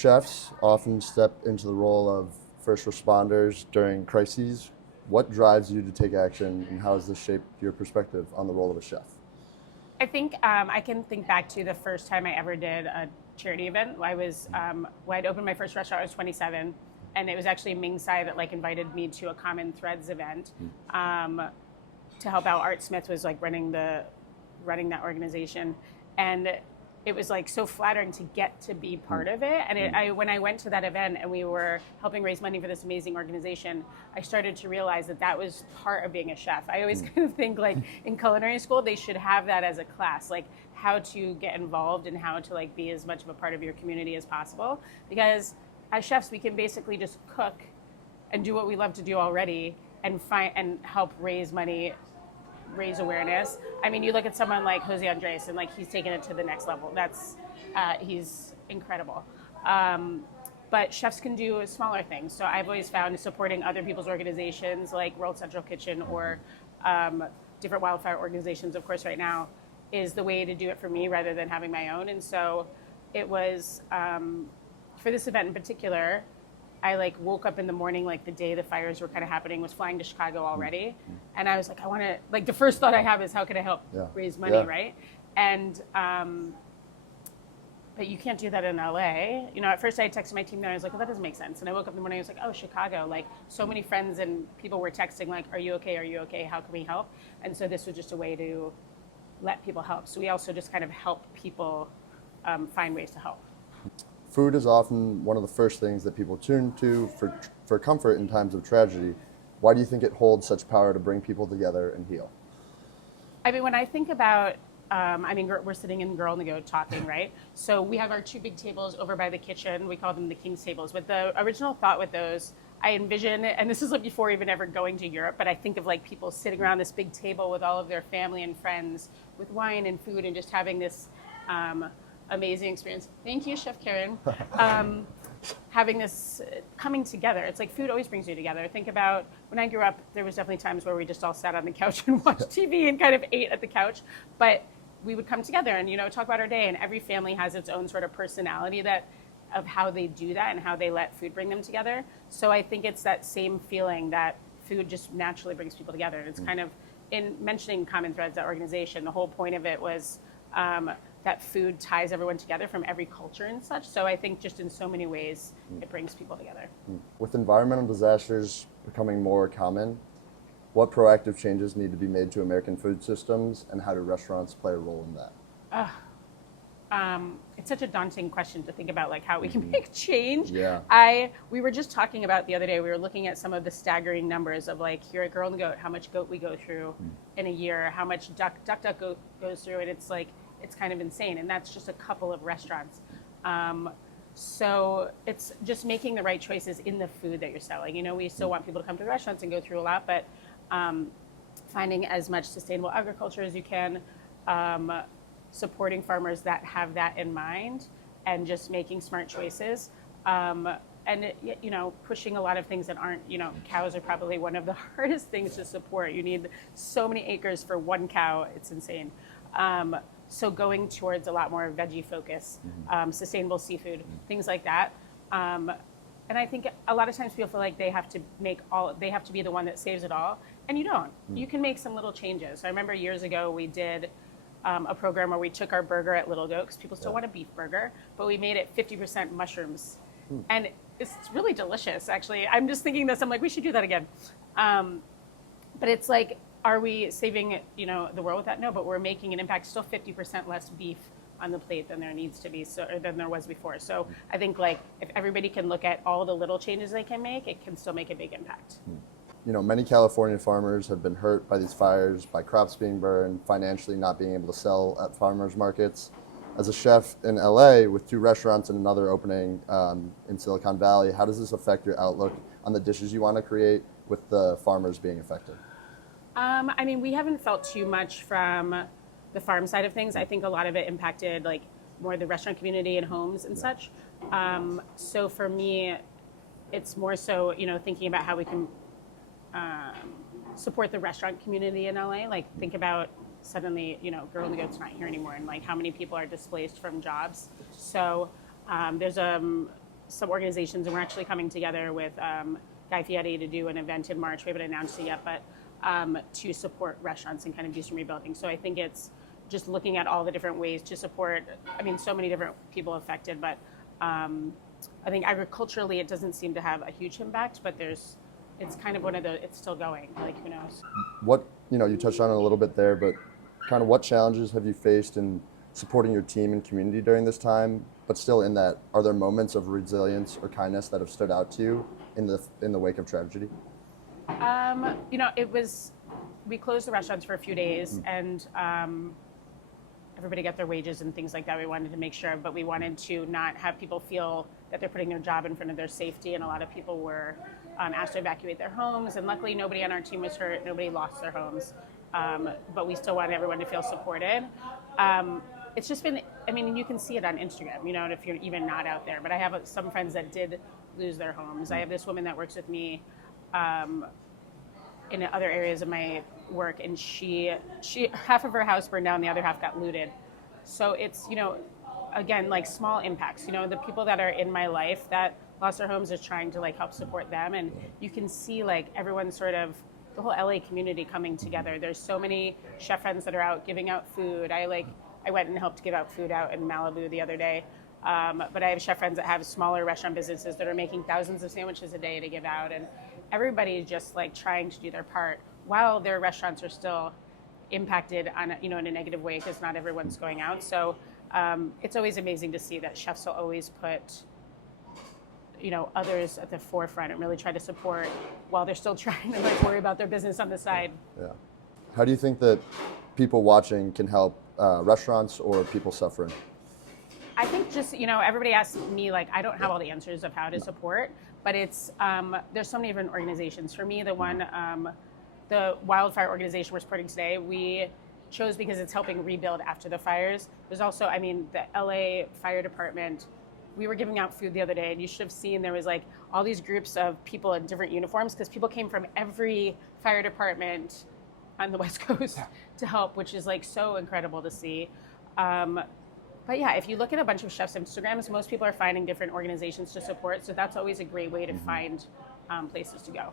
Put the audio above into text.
Chefs often step into the role of first responders during crises. What drives you to take action, and how has this shaped your perspective on the role of a chef? I think I can think back to the first time I ever did a charity event. When I'd opened my first restaurant, I was 27, and it was actually Ming Tsai that invited me to a Common Threads event to help out. Art Smith was running that organization, and it was so flattering to get to be part of it. And when I went to that event and we were helping raise money for this amazing organization, I started to realize that was part of being a chef. I always kind of think in culinary school, they should have that as a class, how to get involved and how to be as much of a part of your community as possible. Because as chefs, we can basically just cook and do what we love to do already and help raise money, raise awareness. I mean, you look at someone like Jose Andres, and he's taken it to the next level. He's incredible. But chefs can do smaller things. So I've always found supporting other people's organizations like World Central Kitchen or different wildfire organizations, of course, right now, is the way to do it for me rather than having my own. And so it was, for this event in particular, I woke up in the morning, the day the fires were kind of happening, was flying to Chicago already. And I was I want to, the first thought I have is how can I help raise money, right? And, but you can't do that in LA. At first I texted my team there, I was well, that doesn't make sense. And I woke up in the morning, I was oh, Chicago, so many friends and people were texting are you okay? Are you okay? How can we help? And so this was just a way to let people help. So we also just kind of help people find ways to help. Food is often one of the first things that people turn to for comfort in times of tragedy. Why do you think it holds such power to bring people together and heal? I mean, when I think about, we're sitting in Girl on the Go talking, right? So we have our two big tables over by the kitchen. We call them the King's tables. But the original thought with those, I envision, and this is before even ever going to Europe, but I think of people sitting around this big table with all of their family and friends with wine and food and just having this amazing experience. Thank you, Chef Karen. Having this coming together. It's food always brings you together. Think about when I grew up, there was definitely times where we just all sat on the couch and watched TV and kind of ate at the couch. But we would come together and, talk about our day. And every family has its own sort of personality of how they do that and how they let food bring them together. So I think it's that same feeling that food just naturally brings people together. And it's kind of, in mentioning Common Threads, that organization, the whole point of it was that food ties everyone together from every culture and such. So I think just in so many ways, it brings people together. With environmental disasters becoming more common, what proactive changes need to be made to American food systems, and how do restaurants play a role in that? It's such a daunting question to think about, how we can make change. Yeah. We were just talking about the other day, we were looking at some of the staggering numbers of here at Girl and the Goat, how much goat we go through in a year, how much duck goes through, and it's kind of insane. And that's just a couple of restaurants. So it's just making the right choices in the food that you're selling. We still want people to come to the restaurants and go through a lot, but finding as much sustainable agriculture as you can, supporting farmers that have that in mind, and just making smart choices. And pushing a lot of things that aren't, cows are probably one of the hardest things to support. You need so many acres for one cow. It's insane. So going towards a lot more veggie focus, sustainable seafood, things like that. And I think a lot of times people feel like they have to be the one that saves it all. And you don't. You can make some little changes. So I remember years ago we did a program where we took our burger at Little Goat, because people still want a beef burger, but we made it 50% mushrooms. And it's really delicious, actually. I'm just thinking this, I'm we should do that again. But it's are we saving the world with that? No, but we're making an impact. Still 50% less beef on the plate than there needs to be, than there was before. So I think if everybody can look at all the little changes they can make, it can still make a big impact. Many California farmers have been hurt by these fires, by crops being burned, financially not being able to sell at farmers markets. As a chef in LA with 2 restaurants and another opening in Silicon Valley, how does this affect your outlook on the dishes you want to create with the farmers being affected? We haven't felt too much from the farm side of things. I think a lot of it impacted more the restaurant community and homes and such. So for me, it's more so, thinking about how we can support the restaurant community in LA. Think about suddenly, Girl on the Goat's not here anymore, and how many people are displaced from jobs. So there's some organizations, and we're actually coming together with Guy Fieri to do an event in March. We haven't announced it yet, but to support restaurants and kind of do some rebuilding. So I think it's just looking at all the different ways to support, I mean, so many different people affected, but I think agriculturally it doesn't seem to have a huge impact, but it's kind of it's still going, like, who knows? What, you touched on it a little bit there, but kind of what challenges have you faced in supporting your team and community during this time? But still in that, are there moments of resilience or kindness that have stood out to you in the wake of tragedy? We closed the restaurants for a few days, and everybody got their wages and things like that. We wanted to make sure, but we wanted to not have people feel that they're putting their job in front of their safety, and a lot of people were asked to evacuate their homes, and luckily nobody on our team was hurt, nobody lost their homes, but we still wanted everyone to feel supported. It's just been, I mean, you can see it on Instagram, if you're even not out there, but I have some friends that did lose their homes. I have this woman that works with me in other areas of my work, and she half of her house burned down, the other half got looted. So it's, again, like small impacts, the people that are in my life that lost their homes is trying to like help support them. And you can see like everyone sort of, the whole LA community coming together. There's so many chef friends that are out giving out food. I went and helped give out food out in Malibu the other day. But I have chef friends that have smaller restaurant businesses that are making thousands of sandwiches a day to give out. And everybody's just like trying to do their part while their restaurants are still impacted on, in a negative way, because not everyone's going out. So it's always amazing to see that chefs will always put, others at the forefront and really try to support while they're still trying to like worry about their business on the side. Yeah. How do you think that people watching can help restaurants or people suffering? I think just, everybody asks me, like, I don't have all the answers of how to support, but it's, there's so many different organizations. For me, the wildfire organization we're supporting today, we chose because it's helping rebuild after the fires. There's also, the LA Fire Department, we were giving out food the other day, and you should have seen there was like all these groups of people in different uniforms, because people came from every fire department on the West Coast to help, which is like so incredible to see. But yeah, if you look at a bunch of chefs' Instagrams, most people are finding different organizations to support. So that's always a great way to find places to go.